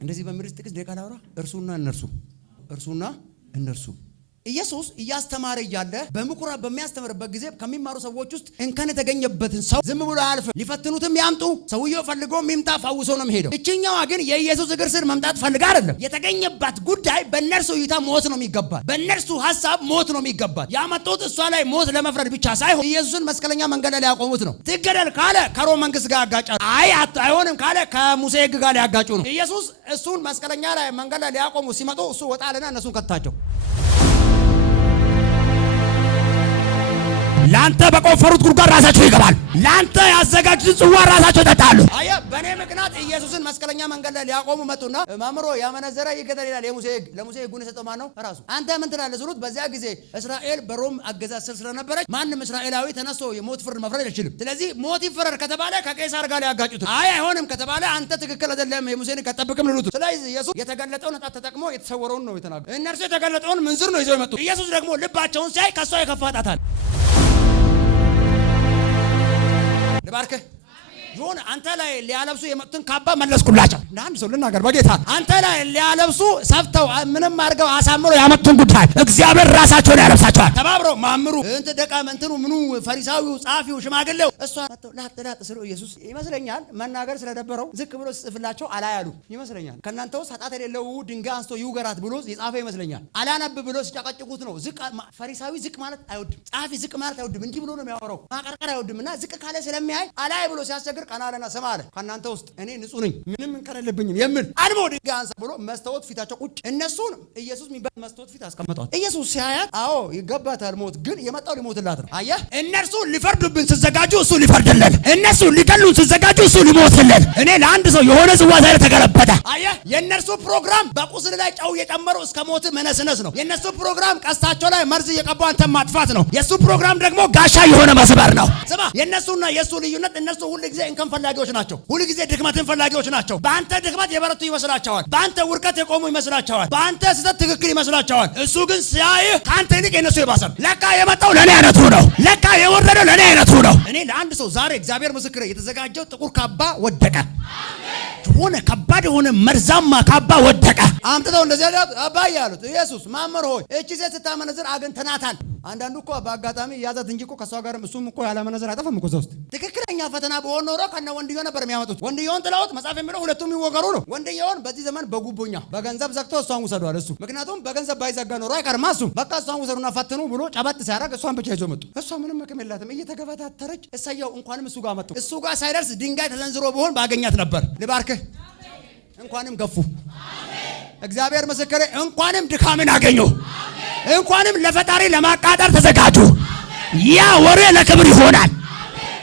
እንደዚህ በሚርስ ጥቅስ ደካላውራ እርሱና እነርሱ ኢየሱስ እያስተማረ እያለ በምኩራብ በሚያስተምርበት ጊዜ ከሚማሩ ሰዎች ውስጥ እንከን የተገኘበትን ሰው ዝም ብሎ አያልፍ። ሊፈትኑትም ያምጡ፣ ሰውየው ፈልጎ ሚምጣ ፋውሶ ነው የሚሄደው። እቺኛዋ ግን የኢየሱስ እግር ስር መምጣት ፈልጋ አይደለም። የተገኘባት ጉዳይ በእነርሱ እይታ ሞት ነው የሚገባት፣ በእነርሱ ሐሳብ ሞት ነው የሚገባት። ያመጡት እሷ ላይ ሞት ለመፍረድ ብቻ ሳይሆን ኢየሱስን መስቀለኛ መንገድ ላይ ያቆሙት ነው። ትገደል ካለ ከሮም መንግስት ጋር ያጋጫሉ። አይሆንም ካለ ከሙሴ ሕግ ጋር ሊያጋጩ ነው። ኢየሱስ እሱን መስቀለኛ ላይ መንገድ ላይ ሊያቆሙ ሲመጡ እሱ ወጣልና እነሱን ከታቸው። ላንተ በቆፈሩት ጉድጓድ ራሳቸው ይገባል። ላንተ ያዘጋጁት ጽዋ ራሳቸው ይጠጣሉ። አየ በኔ ምክንያት ኢየሱስን መስቀለኛ መንገድ ላይ ሊያቆሙ መጡና ማምሮ ያመነዘረ ይገደል ይላል የሙሴ ሕግ። ለሙሴ ሕጉን የሰጠው ማን ነው? ራሱ። አንተ ምን ትላለህ ስሉት በዚያ ጊዜ እስራኤል በሮም አገዛዝ ስር ስለነበረች ማንም እስራኤላዊ ተነስቶ የሞት ፍርድ መፍረድ አይችልም። ስለዚህ ሞት ይፈረድ ከተባለ ከቄሳር ጋር ሊያጋጩት፣ አይሆንም ከተባለ አንተ ትክክል አይደለም የሙሴን ሕግ አትጠብቅም ልሉት። ስለዚህ ኢየሱስ የተገለጠውን ጣት ተጠቅሞ የተሰወረውን ነው የተናገረው። እነርሱ የተገለጠውን ምንዝር ነው ይዘው የመጡ። ኢየሱስ ደግሞ ልባቸውን ሲያይ ከሷ የከፋጣታል። ልባርክ ይሁን አንተ ላይ ሊያለብሱ የመጡትን ካባ መለስኩላቸው። አንድ ሰው ልናገር በጌታ አንተ ላይ ሊያለብሱ ሰፍተው ምንም አድርገው አሳምሮ ያመጡን ጉዳይ እግዚአብሔር ራሳቸው ላይ ያለብሳቸዋል። ተባብረው ማምሩ እንት ደቃ መንተኑ ምኑ ፈሪሳዊው ጻፊው ሽማግሌው እሷ ላጥላጥ ስለ ኢየሱስ ይመስለኛል መናገር ስለደበረው ዝቅ ብሎ ጽፍላቸው አላያሉ ይመስለኛል። ከናንተው ሰጣት የሌለው ድንጋይ አንስቶ ይውገራት ብሎ የጻፈ ይመስለኛል። አላነብ ብሎ ሲጨቀጭቁት ነው። ዝቅ ፈሪሳዊ ዝቅ ማለት አይወድም፣ ጻፊ ዝቅ ማለት አይወድም። እንዲህ ብሎ ነው የሚያወራው፣ ማቀርቀር አይወድምና ዝቅ ካለ ስለሚያይ አላይ ብሎ ሲያስቸግር ቀና አለና ስማ አለ ከናንተ ውስጥ እኔ ንጹህ ነኝ ምንም እንከለልብኝም የሚል አንሞ ድንጋይ አንሳ ብሎ መስታወት ፊታቸው ቁጭ እነሱን ኢየሱስ የሚባል መስታወት ፊት አስቀምጧል። ኢየሱስ ሲያያት አዎ ይገባታል ሞት፣ ግን የመጣው ሊሞትላት ነው። አየህ እነርሱ ሊፈርዱብን ሲዘጋጁ እሱ ሊፈርድልን፣ እነሱ ሊገሉን ሲዘጋጁ እሱ ሊሞትልን። እኔ ለአንድ ሰው የሆነ ጽዋ ዛሬ ተገለበጠ። አየህ የእነርሱ ፕሮግራም በቁስል ላይ ጨው እየጨመሩ እስከ ሞት መነስነስ ነው። የእነሱ ፕሮግራም ቀስታቸው ላይ መርዝ እየቀቡ አንተን ማጥፋት ነው። የእሱ ፕሮግራም ደግሞ ጋሻ የሆነ መስበር ነው። ስማ የእነሱና የእሱ ልዩነት እነሱ ሁሉ ጊዜ እንከን ፈላጊዎች ናቸው። ሁሉ ጊዜ ድክመትን ፈላጊዎች ናቸው። በአንተ ድክመት የበረቱ ይመስላቸዋል። በአንተ ውርቀት የቆሙ ይመስላቸዋል። በአንተ ስህተት ትክክል ይመስላቸዋል። እሱ ግን ሲያይህ ከአንተ ይልቅ የነሱ የባሰ ለካ የመጣው ለእኔ አይነቱ ነው። ለካ የወረደው ለእኔ አይነቱ ነው። እኔ ለአንድ ሰው ዛሬ እግዚአብሔር ምስክር የተዘጋጀው ጥቁር ካባ ወደቀ። ሆነ ከባድ የሆነ መርዛማ ካባ ወደቀ። አምጥተው እንደዚህ ያሉት አባዬ ያሉት ኢየሱስ ማመር ሆይ እቺ ሴት ስታመነዝር አግኝተናታል። አንዳንዱ እኮ በአጋጣሚ ያዛት እንጂ እኮ ከሷ ጋርም እሱም እኮ ያለ መነዘር አይጠፋም እኮ ዘውስት ትክክለኛ ፈተና በሆነ ኖሮ ከነ ወንድየው ነበር የሚያመጡት። ወንድየውን ጥለውት መጽሐፍ የሚለው ሁለቱም ይወገሩ ነው። ወንድየውን በዚህ ዘመን በጉቦኛ በገንዘብ ዘግቶ እሷን ውሰዷል። እሱ ምክንያቱም በገንዘብ ባይዘጋ ኖሮ አይቀርም። እሱ በቃ እሷን ውሰዱና ፈትኑ ብሎ ጨበጥ ሲያደርግ እሷን ብቻ ይዞ መጡ። እሷ ምንም አቅም የላትም እየተገበታተረች እሰየው እንኳንም እሱ ጋር መጡ። እሱ ጋር ሳይደርስ ድንጋይ ተሰንዝሮ ቢሆን ባገኛት ነበር። ልባርክህ እንኳንም ገፉ። እግዚአብሔር ምስክሬ እንኳንም ድካምን አገኙ። እንኳንም ለፈጣሪ ለማቃጠር ተዘጋጁ። ያ ወሬ ለክብር ይሆናል።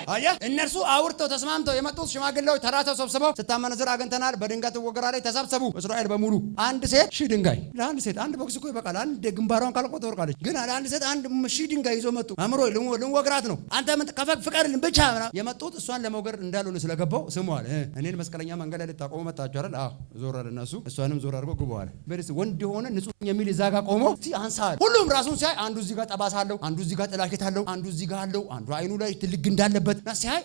አያ እነርሱ አውርተው ተስማምተው የመጡት ሽማግሌዎች ተራተው ሰብስበው ስታመነዝር አግኝተናል በድንጋይ ትወገራለች። ተሰብሰቡ እስራኤል በሙሉ አንድ ሴት ሺህ ድንጋይ ለአንድ ሴት አንድ ቦክስ እኮ ይበቃል። አንድ ግንባሯን ካልቆ ትወርቃለች። ግን አንድ ሴት አንድ ሺህ ድንጋይ ይዞ መጡ። አምሮ ልንወግራት ነው አንተ ምን ፍቀድልን ብቻ የመጡት እሷን ለመውገር እንዳልሆነ ስለገባው ስሙ አለ እኔን መስቀለኛ መንገድ ላይ ልታቆሙ መጣችሁ አይደል? አዎ ዞር አለ እነሱ እሷንም ዞር አድርገው ግቡ አለ። በደስ ወንድ የሆነ ንጹህ የሚል እዛ ጋር ቆሞ አንሳ ሁሉም ራሱን ሲያይ አንዱ እዚህ ጋር ጠባሳ አለው፣ አንዱ እዚህ ጋር ጥላሸት አለው፣ አንዱ እዚህ ጋር አለው፣ አንዱ አይኑ ላይ ትልግ እንዳለበት ሲያይ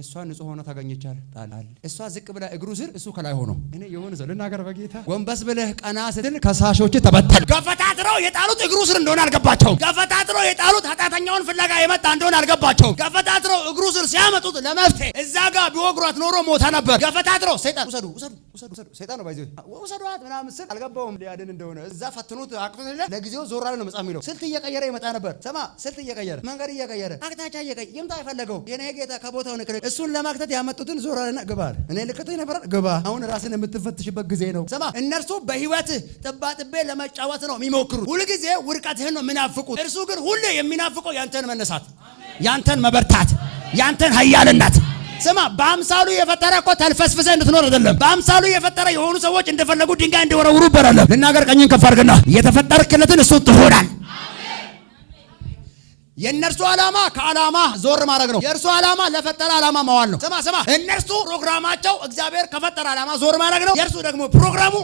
እሷ ንጹህ ሆነ ታገኘቻል። ጣላል እሷ ዝቅ ብላ እግሩ ስር እሱ ከላይ ሆኖ እኔ የሆነ ሰው ልናገር በጌታ ጎንበስ ብለህ ቀና ስትል ከሳሾች ተበተን። ገፈታትረው የጣሉት እግሩ ስር እንደሆነ አልገባቸው። ገፈታትረው የጣሉት ኃጢአተኛውን ፍለጋ የመጣ እንደሆነ አልገባቸው። ገፈታትረው እግሩ ስር ሲያመጡት ለመፍትሄ እዛ ጋር ቢወግሯት ኖሮ ሞታ ነበር። ገፈታትረው ሰይጣን ውሰዱ ሰይጣን ነው ባይዘው ውሰዷት ምናምን ስል አልገባውም ሊያድን እንደሆነ እዛ ፈትኑት አቅቶት ለጊዜው ዞር አለ ነው መጻፍ የሚለው። ስልት እየቀየረ ይመጣ ነበር። ሰማ ስልት እየቀየረ መንገድ እየቀየረ አቅጣጫ እየቀየረ ይምጣ የፈለገው የኔ ጌታ ከቦታው ንክረ እሱን ለማክተት ያመጡትን ዞር አለና ግባ አለ። እኔ ልከተኝ ነበር ግባ። አሁን ራስን የምትፈትሽበት ጊዜ ነው። ሰማ እነርሱ በህይወት ጥባጥቤ ለመጫወት ነው የሚሞክሩት። ሁሉ ጊዜ ውድቀትህን ነው የሚናፍቁት። እርሱ ግን ሁሌ የሚናፍቀው ያንተን መነሳት፣ ያንተን መበርታት፣ ያንተን ኃያልነት። ስማ በአምሳሉ የፈጠረ እኮ ተልፈስፍሰ እንድትኖር አይደለም። በአምሳሉ የፈጠረ የሆኑ ሰዎች እንደፈለጉ ድንጋይ እንዲወረውሩ በረለም። ልናገር ቀኝን ከፍ አድርግና የተፈጠርክለትን እሱ ትሆናል። የነርሱ ዓላማ ከዓላማ ዞር ማድረግ ነው። የእርሱ ዓላማ ለፈጠረ ዓላማ መዋል ነው። ስማ እነርሱ ፕሮግራማቸው እግዚአብሔር ከፈጠረ ዓላማ ዞር ማድረግ ነው። የእርሱ ደግሞ ፕሮግራሙ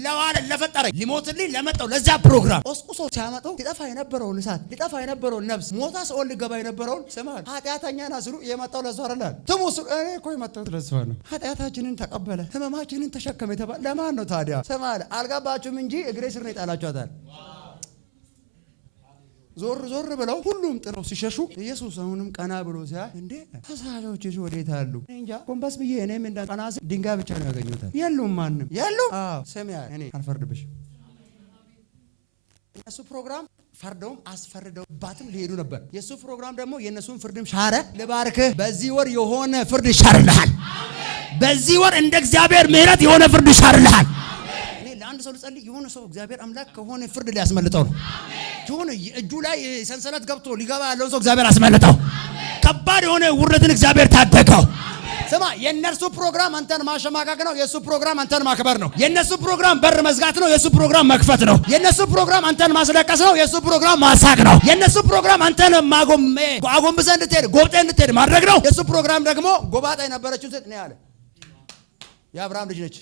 ለፈጠረ ሊሞትልኝ ለመጣው ለዛ ፕሮግራም ቆስቁሶ ሲያመጣው ሊጠፋ የነበረውን እሳት ሊጠፋ የነበረውን ነፍስ ሞታ ሲኦል ሊገባ የነበረውን ስማ ኃጢአተኛ ናስሉ የመጣው ለዛ አይደል ትሙስ እኔ እኮ የመጣሁት ለዛ ነው። ኃጢአታችንን ተቀበለ ህመማችንን ተሸከመ የተባለ ለማን ነው ታዲያ? ስማ አልገባችሁም እንጂ እግሬ ስር ነው የጣላችኋታል። ዞር ብለው ሁሉም ጥለው ሲሸሹ ኢየሱስ አሁንም ቀና ብሎ ሲያይ እንዴ ተሳዳጆች ወዴት አሉ? እንጃ ኮምፓስ ብዬ እኔም እንደ ቀናስ ድንጋይ ብቻ ነው ያገኙት። የሉም ማንም የሉም። ሰሚያ እኔ አልፈርድብሽም። የሱ ፕሮግራም ፈርደውም አስፈርደውባትም ሊሄዱ ነበር። የሱ ፕሮግራም ደግሞ የነሱን ፍርድም ሻረ። ልባርክህ በዚህ ወር የሆነ ፍርድ ይሻርልሃል። በዚህ ወር እንደ እግዚአብሔር ምሕረት የሆነ ፍርድ ይሻርልሃል። አንድ ሰው ልጸልይ የሆነ ሰው እግዚአብሔር አምላክ ከሆነ ፍርድ ሊያስመልጠው ነው። የሆነ እጁ ላይ ሰንሰለት ገብቶ ሊገባ ያለውን ሰው እግዚአብሔር አስመልጠው። ከባድ የሆነ ውርደትን እግዚአብሔር ታደገው። ስማ የነርሱ ፕሮግራም አንተን ማሸማቀቅ ነው። የሱ ፕሮግራም አንተን ማክበር ነው። የነሱ ፕሮግራም በር መዝጋት ነው። የሱ ፕሮግራም መክፈት ነው። የነሱ ፕሮግራም አንተን ማስለቀስ ነው። የሱ ፕሮግራም ማሳቅ ነው። የነሱ ፕሮግራም አንተን አጎንብሰህ እንድትሄድ ጎብጠህ እንድትሄድ ማድረግ ነው። የሱ ፕሮግራም ደግሞ ጎባጣ የነበረችው ሴት ነው ያለ የአብርሃም ልጅ ነች።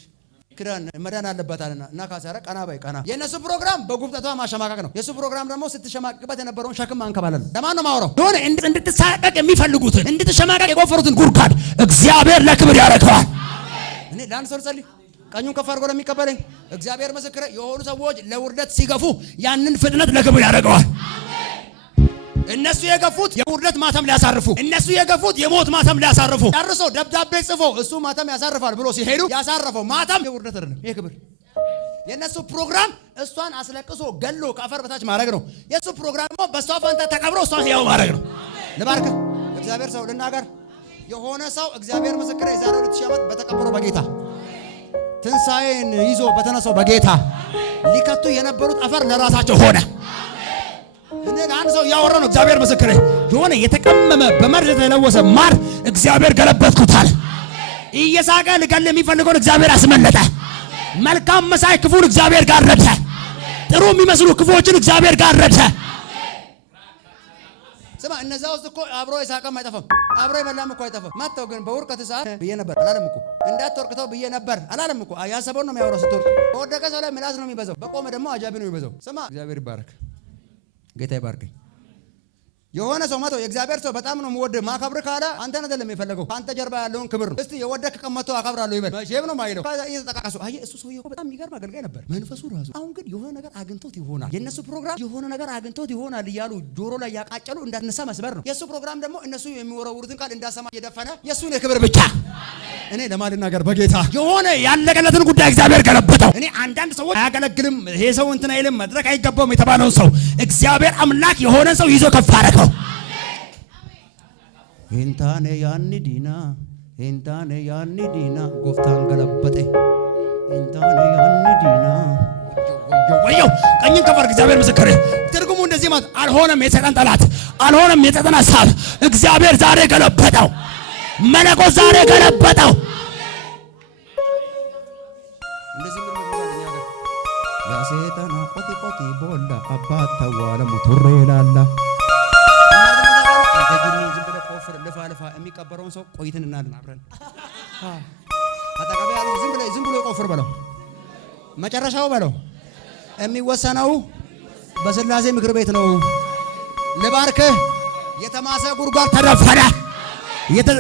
ክዳን መዳን አለባታልና እና ካሳረ ቀና ባይ ቀና የነሱ ፕሮግራም በጉብጠቷ ማሸማቀቅ ነው። የሱ ፕሮግራም ደግሞ ስትሸማቀቅበት የነበረውን ሸክም ማንከባለል ነው። ለማን ነው ማወራው? የሆነ እንድትሳቀቅ የሚፈልጉትን እንድትሸማቀቅ የቆፈሩትን ጉድጓድ እግዚአብሔር ለክብር ያደርገዋል። እኔ ለአንድ ሰው ልጸልይ ቀኙን ከፍ አድርጎ ለሚቀበለኝ እግዚአብሔር ምስክሬ የሆኑ ሰዎች ለውርደት ሲገፉ ያንን ፍጥነት ለክብር ያደርገዋል። እነሱ የገፉት የውርደት ማተም ሊያሳርፉ እነሱ የገፉት የሞት ማተም ሊያሳርፉ ጨርሶ ደብዳቤ ጽፎ እሱ ማተም ያሳርፋል ብሎ ሲሄዱ ያሳረፈው ማተም የውርደት አይደለም፣ የክብር። የነሱ ፕሮግራም እሷን አስለቅሶ ገሎ ከአፈር በታች ማድረግ ነው። የሱ ፕሮግራም ደግሞ በሷ ፋንታ ተቀብሮ እሷን ያው ማድረግ ነው። ልባርክ እግዚአብሔር ሰው ልናገር የሆነ ሰው እግዚአብሔር ምስክሬ የዛሬ 2000 ዓመት በተቀበረው በጌታ ትንሳኤን ይዞ በተነሳው በጌታ ሊከቱ የነበሩት አፈር ለራሳቸው ሆነ። እኔ ለአንድ ሰው ያወራ ነው። እግዚአብሔር ምስክሬ የሆነ የተቀመመ በመርዝ የተለወሰ ማር እግዚአብሔር ገለበጥኩታል። እየሳቀ ልገል የሚፈልገውን እግዚአብሔር አስመለጠ። መልካም መሳይ ክፉን እግዚአብሔር ጋረደ። ጥሩ የሚመስሉ ክፉዎችን እግዚአብሔር ጋረደ። ስማ እነዛ ውስጥ እኮ አብሮ የሳቀም አይጠፋም፣ አብሮ የመላም እኮ አይጠፋም። መጥተው ግን በውርቀት ሰዓት ብዬ ነበር አላለም እኮ እንዳትወርቅተው ብዬ ነበር አላለም እኮ ያሰበውን ነው የሚያወራው። ስትወርቅ በወደቀ ሰው ላይ ምላስ ነው የሚበዛው፣ በቆመ ደግሞ አጃቢ ነው የሚበዛው። ስማ እግዚአብሔር ይባረክ። ጌታ ይባርከኝ። የሆነ ሰው መቶ የእግዚአብሔር ሰው በጣም ነው የምወድህ ማከብር ካለ አንተን አይደለም የፈለገው አንተ ጀርባ ያለውን ክብር ነው። እስቲ የወደክ ቀመቶ አከብራለሁ ይበል መቼም ነው ማይለው። እየተጠቃቀሱ አይ እሱ ሰውዬ እኮ በጣም የሚገርም አገልጋይ ነበር መንፈሱ ራሱ። አሁን ግን የሆነ ነገር አግኝቶት ይሆናል የነሱ ፕሮግራም የሆነ ነገር አግኝቶት ይሆናል እያሉ ጆሮ ላይ ያቃጨሉ እንዳትነሳ መስበር ነው። የሱ ፕሮግራም ደግሞ እነሱ የሚወረውሩትን ቃል እንዳሰማ እየደፈነ የሱን የክብር ብቻ እኔ ለማልናገር በጌታ የሆነ ያለቀለትን ጉዳይ እግዚአብሔር ገለበጠው። እኔ አንዳንድ ሰዎች አያገለግልም ይሄ ሰው እንትን አይልም መድረክ አይገባውም የተባለውን ሰው እግዚአብሔር አምላክ የሆነ ሰው ይዞ ከፍ አደረገው። እንታኔ ያኒ ዲና ጎፍታን ገለበጠ እንታኔ ያኒ ዲና ወየው ቀኝን ከፈር እግዚአብሔር ምስክሬ። ትርጉሙ እንደዚህ ማለት አልሆነም። የሰይጣን ጠላት አልሆነም። የሰይጣን ሐሳብ እግዚአብሔር ዛሬ ገለበጠው። መለኮት ዛሬ ገለበጠው። እንደዚህ ምን ማለት ነው? ያ ሰይጣን ቆቲ ቦላ አባታ ዋለ ሙቱሬ ላላ ልፋ የሚቀበረውን ሰው ቆይተን እናልን አብረን አጠቃላይ ያለው ዝም ብሎ ይቆፍር በለው መጨረሻው በለው የሚወሰነው በስላሴ ምክር ቤት ነው። ልባርክህ የተማሰ ጉድጓድ ተደፈነ።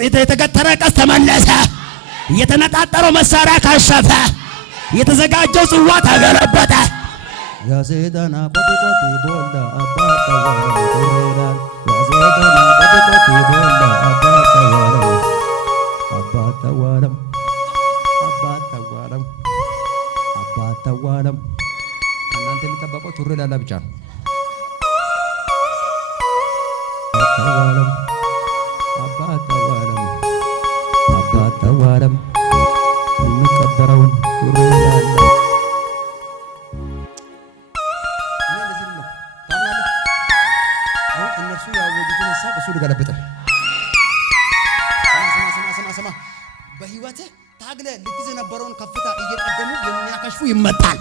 የተገተረ ቀስት ተመለሰ። የተነጣጠረው መሳሪያ ካሸፈ። የተዘጋጀው ጽዋ ተገለበጠ። ያ ሰይጣን ቆቲ ቦላ አባታ ወራ ወራል ያዘጋና ቆቲ ቦላ አባታ ዋለም እናንተ የሚጠበቀው ቱሬ ላላ ብቻ ነው። አባታ ዋለም የሚቀበረውን ቱሬ ላላ እነርሱ ያወጁትን ሀሳብ እሱ ሊገለብጠው። ስማ በህይወትህ ታግለ ልትይዝ የነበረውን ከፍታ እየቀደሙ የሚያከሽፉ ይመጣል።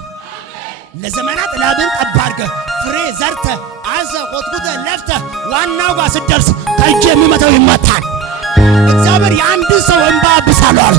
ለዘመናት ላብን ጠብ አድርገህ ፍሬ ዘርተህ አንተ ኮትኩተህ ለፍተህ ዋናው ጋር ስትደርስ ከእጅ የሚመታው ይመታል። እግዚአብሔር የአንድ ሰው እንባ አብሳለሁ አለ።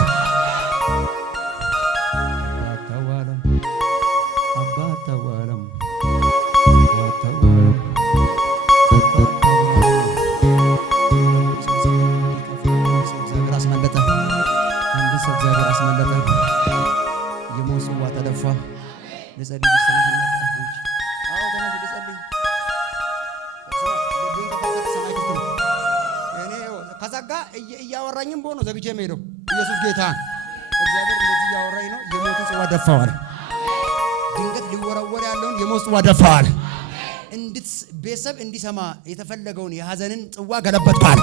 እያወራኝም ቦኖ ዘግቼ ሄደው ኢየሱስ ጌታ እግዚአብሔር እንደዚህ እያወራኝ ነው። የሞት ጽዋ ደፋዋል። ድንገት ሊወረወር ያለውን የሞት ጽዋ ደፋዋል። ቤተሰብ እንዲሰማ የተፈለገውን የሐዘንን ጽዋ ገለበጥኳል።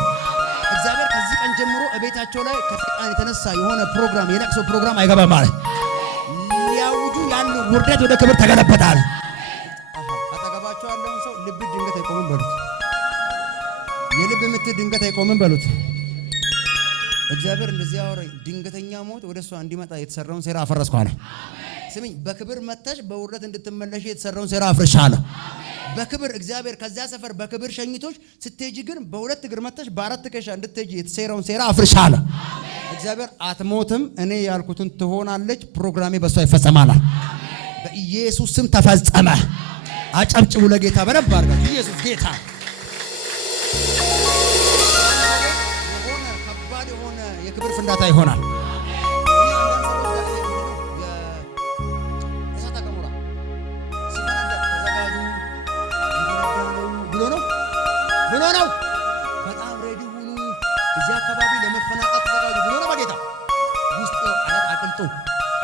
እግዚአብሔር ከዚህ ቀን ጀምሮ እቤታቸው ላይ ከሰይጣን የተነሳ የሆነ ፕሮግራም የለቅሶ ፕሮግራም አይገባም ማለት ሊያውጁ ያሉ ውርደት ወደ ክብር ተገለበጣል። አጠገባቸው ያለውን ሰው ልብ ድንገት አይቆምም በሉት። የልብ ምት ድንገት አይቆምም በሉት። እግዚአብሔር እንደዚህ ያወራኝ ድንገተኛ ሞት ወደሷ እንዲመጣ የተሰራውን ሴራ አፈረስኩ አለ። ስሚኝ፣ በክብር መተሽ በውርደት እንድትመለሽ የተሰራውን ሴራ አፍርሻለሁ። በክብር እግዚአብሔር ከዚያ ሰፈር በክብር ሸኝቶች ስትሄጂ ግን በሁለት እግር መተሽ በአራት ከሻ እንድትሄጂ የተሰራውን ሴራ አፍርሻለሁ። እግዚአብሔር አትሞትም፣ እኔ ያልኩትን ትሆናለች፣ ፕሮግራሜ በሷ ይፈጸማል። በኢየሱስ ስም ተፈጸመ። አጨብጭቡ ለጌታ በደንብ አድርጋችሁ። ኢየሱስ ጌታ። የክብር ፍንዳታ ይሆናል። ብሎ ነው በጣም ሬዲ ሁኑ፣ እዚህ አካባቢ ለመፈናቀል ተዘጋጁ ብሎ ነው በጌታ ውስጥ አለት አቅልጦ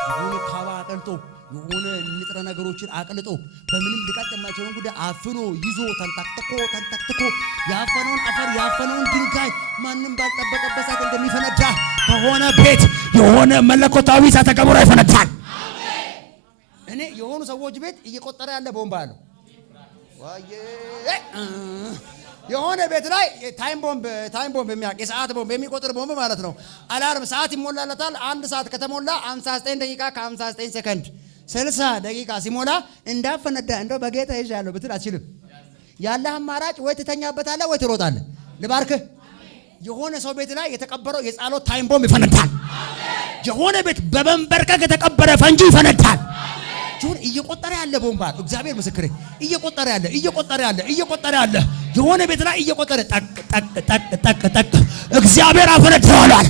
የሆነ ካባ አቅልጦ የሆነ ንጥረ ነገሮችን አቅልጦ በምንም ሊቀጥ የማይችለውን ጉዳይ አፍኖ ይዞ ተንታክቶ ያፈነውን አፈር ያፈነውን ድንጋይ ማንም ባልጠበቀበት ሰዓት እንደሚፈነዳ ከሆነ ቤት የሆነ መለኮታዊ እሳተ ገሞራ ይፈነዳል። እኔ የሆኑ ሰዎች ቤት እየቆጠረ ያለ ቦምባ አለው። ዋዬ የሆነ ቤት ላይ ታይም ቦምብ የሚያውቅ የሰዓት ቦምብ የሚቆጥር ቦምብ ማለት ነው። አላርም ሰዓት ይሞላለታል። አንድ ሰዓት ከተሞላ 59 ደቂቃ ከ59 ሰከንድ 60 ደቂቃ ሲሞላ እንዳፈነዳ እንደው በጌታ ይዣለሁ ብትል አትችልም። ያለህ አማራጭ ወይ ትተኛበታለህ ወይ ትሮጣለህ። ልባርክህ። የሆነ ሰው ቤት ላይ የተቀበረው የጸሎት ታይም ቦምብ ይፈነዳል። የሆነ ቤት በመንበርከክ የተቀበረ ፈንጂ ይፈነዳል። ጆን እየቆጠረ ያለ ቦምባ እግዚአብሔር ምስክሬ እየቆጠረ ያለ የሆነ ቤት ላይ እየቆጠረ ጠቅ እግዚአብሔር አፈነዳዋል።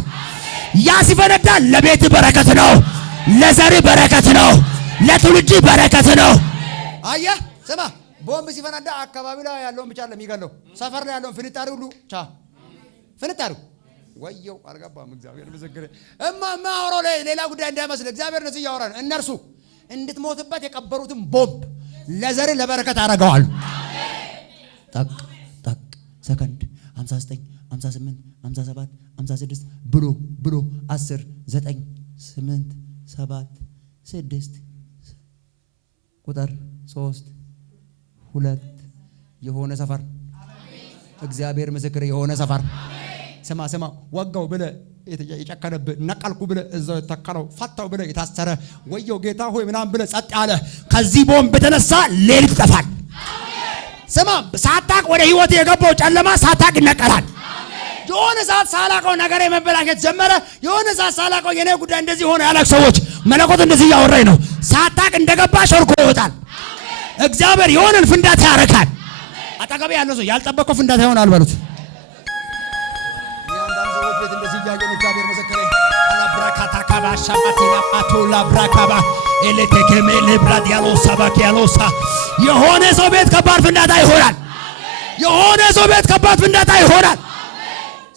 ያ ሲፈነዳ ለቤት በረከት ነው፣ ለዘር በረከት ነው፣ ለትውልድ በረከት ነው። አየህ ስማ፣ ቦምብ ሲፈነዳ አካባቢ ላይ ያለውን ብቻ ለሚገለው ሰፈር ላይ ያለውን ፍንጣሪ ሁሉ ፍንጣሪው ወየው አልገባም። እግዚአብሔር ምስክሬ ማወራው ሌላ ጉዳይ እንዳይመስል እግዚአብሔር ነው እያወራ ነው። እነርሱ እንድትሞትበት የቀበሩትን ቦምብ ለዘር ለበረከት አረጋዋል። ጠቅ ሰከንድ 59 58 57 56 ብሎ 10 9 8 7 6 ቁጥር 3 2 የሆነ ሰፈር እግዚአብሔር ምስክር የሆነ ሰፈር ስማ ወጋው ብለህ የጨከነብህ ነቀልኩ ብለህ እዛው ተከለው ፈታው ብለህ የታሰረ ወየው ጌታ ሆይ ምናምን ብለህ ጸጥ ያለ ከዚህ ቦምብ በተነሳ ሌሊት ይጠፋል። ስማ ሳታቅ ወደ ህይወት የገባው ጨለማ ሳታቅ ይነቀላል። የሆነ ሰዓት ሳላቀው ነገር የመበላሸት ጀመረ። የሆነ ሰዓት ሳላቀው የኔ ጉዳይ እንደዚህ ሆነ ያላክ ሰዎች መለኮት እንደዚህ እያወራኝ ነው። ሳታቅ እንደገባ ሸርኮ ይወጣል። እግዚአብሔር የሆነን ፍንዳታ ያረካል። አጠገቤ ያለው ሰው ያልጠበቀው ፍንዳታ ይሆናል በሉት። የአንዳንድ ሰዎች ቤት እንደዚህ እያየን እግዚአብሔር መሰከረ አላብራካታ ካባሻማቲና አቶላ ብራካባ ኤሌቴከሜ ለብራዲያሎሳ ባኪያሎሳ የሆነ ሰው ቤት ከባድ ፍንዳታ ይሆናል። የሆነ ሰው ቤት ከባድ ፍንዳታ ይሆናል።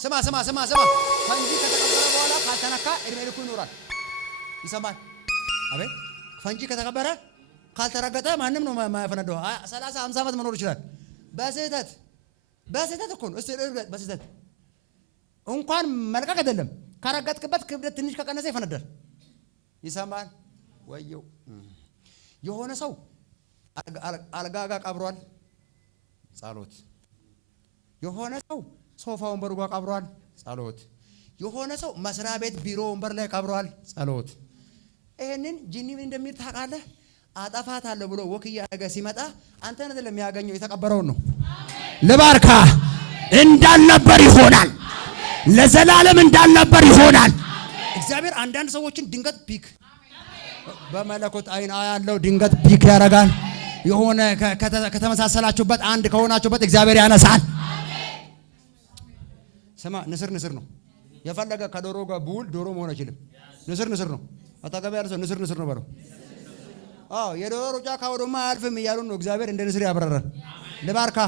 ስማ ፈንጂ ከተቀበረ በኋላ ካልተነካ እድሜ ልኩ ይኖራል። ይሰማል። አቤት ፈንጂ ከተቀበረ ካልተረገጠ ማንም ነው የማያፈነዳው። 30 50 ዓመት መኖር ይችላል። በስህተት እኮ ነው። በስህተት እንኳን መልቀቅ አይደለም ከረገጥክበት ክብደት ትንሽ ከቀነሰ ይፈነዳል። ይሰማል። ወየው የሆነ ሰው አልጋጋ ቀብሯል። ጸሎት። የሆነ ሰው ሶፋ ወንበሩ ጋር ቀብሯል። ጸሎት። የሆነ ሰው መስሪያ ቤት ቢሮ ወንበር ላይ ቀብሯል። ጸሎት። ይሄንን ጂኒ ምን እንደሚል ታውቃለህ? አጠፋታለሁ ብሎ ወክያ ነገ ሲመጣ አንተን አይደለም የሚያገኘው የተቀበረውን ነው። ልባርካ እንዳልነበር ይሆናል። ለዘላለም እንዳልነበር ይሆናል። እግዚአብሔር አንዳንድ ሰዎችን ድንገት ፒክ በመለኮት አይን ያለው ድንገት ፒክ ያደርጋል። የሆነ ከተመሳሰላችሁበት አንድ ከሆናችሁበት እግዚአብሔር ያነሳል። ስማ ንስር ነው። የፈለገ ከዶሮ ጋር ቡል ዶሮ መሆን አይችልም። ንስር ነው። አጠገብ ያለ ሰው ንስር ነው በለው። አዎ የዶሮ ሩጫ ካወዶማ አያልፍም እያሉ ነው። እግዚአብሔር እንደ ንስር ያበረራል። ልባርካ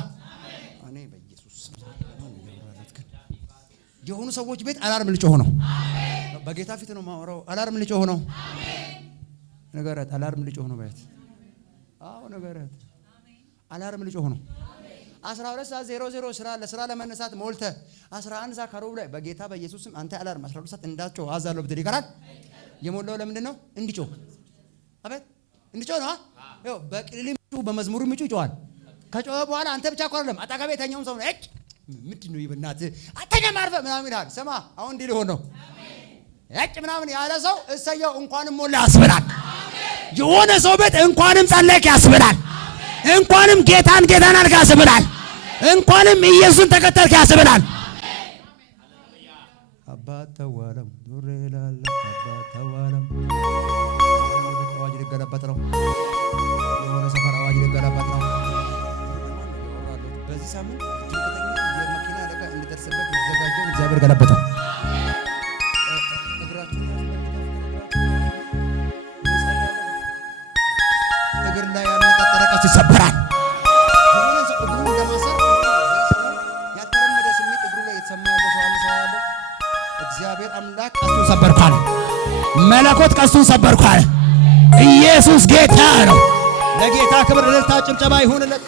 እኔ በኢየሱስ የሆኑ ሰዎች ቤት አላርም ልጮህ ነው። በጌታ ፊት ነው ማወራው። አላርም ልጮህ ነው። ነገራት አላርም ልጮህ ነው ባይት አዎ ነገራት አላርም ልጮህ ነው። 12:00 ስራ ለመነሳት ሞልተ 11 ሰዓት ከሩብ ላይ በጌታ በኢየሱስም አንተ አላርም 12 ሰዓት እንዳትጮህ አዛለሁ ብትል ይቀራል። የሞላው ለምንድን ነው? እንዲጮህ አቤት እንዲጮህ ነው። ያው በቅልም በመዝሙሩ ምጩ ይጮሃል። ከጮኸ በኋላ አንተ ብቻ እኮ አይደለም አጠገቤ የተኛውን ሰው ነው እጭ ምንድን ነው ይበናት አተኛም አርፈ ምናምን ይላል። ስማ አሁን እንዲህ ሊሆን ነው። እጭ ምናምን ያለ ሰው እሰየው እንኳንም ሞላ ያስብላል። የሆነ ሰው ቤት እንኳንም ጸለይክ ያስብላል። እንኳንም ጌታን አልጋ ያስብላል። እንኳንም ኢየሱስን ተከተልክ ያስብላል። አባተዋለም ኑሬላል አባተዋለም አዋጅ ሊገለበጥ ነው። የሆነ ሰፈር አዋጅ ሊገለበጥ ነው። በዚህ ሳምንት ድንገተኛ የመኪና አደጋ እንዲደርስበት የተዘጋጀውን እግዚአብሔር ገለበጠው። እግር ላይ ያነጣጠረ ቀስት ይሰበራል። የሆነ ሰው እግሩን ለማሰር ያልተለመደ ስሜት እግሩ ላይ የተሰማ ያለ ሰው አለ። እግዚአብሔር አምላክ ቀስቱን ሰበርኳል። መለኮት ቀስቱን ሰበርኳል። ኢየሱስ ጌታ ነው። ለጌታ ክብር እልልታ ጭብጨባ ይሁንለት።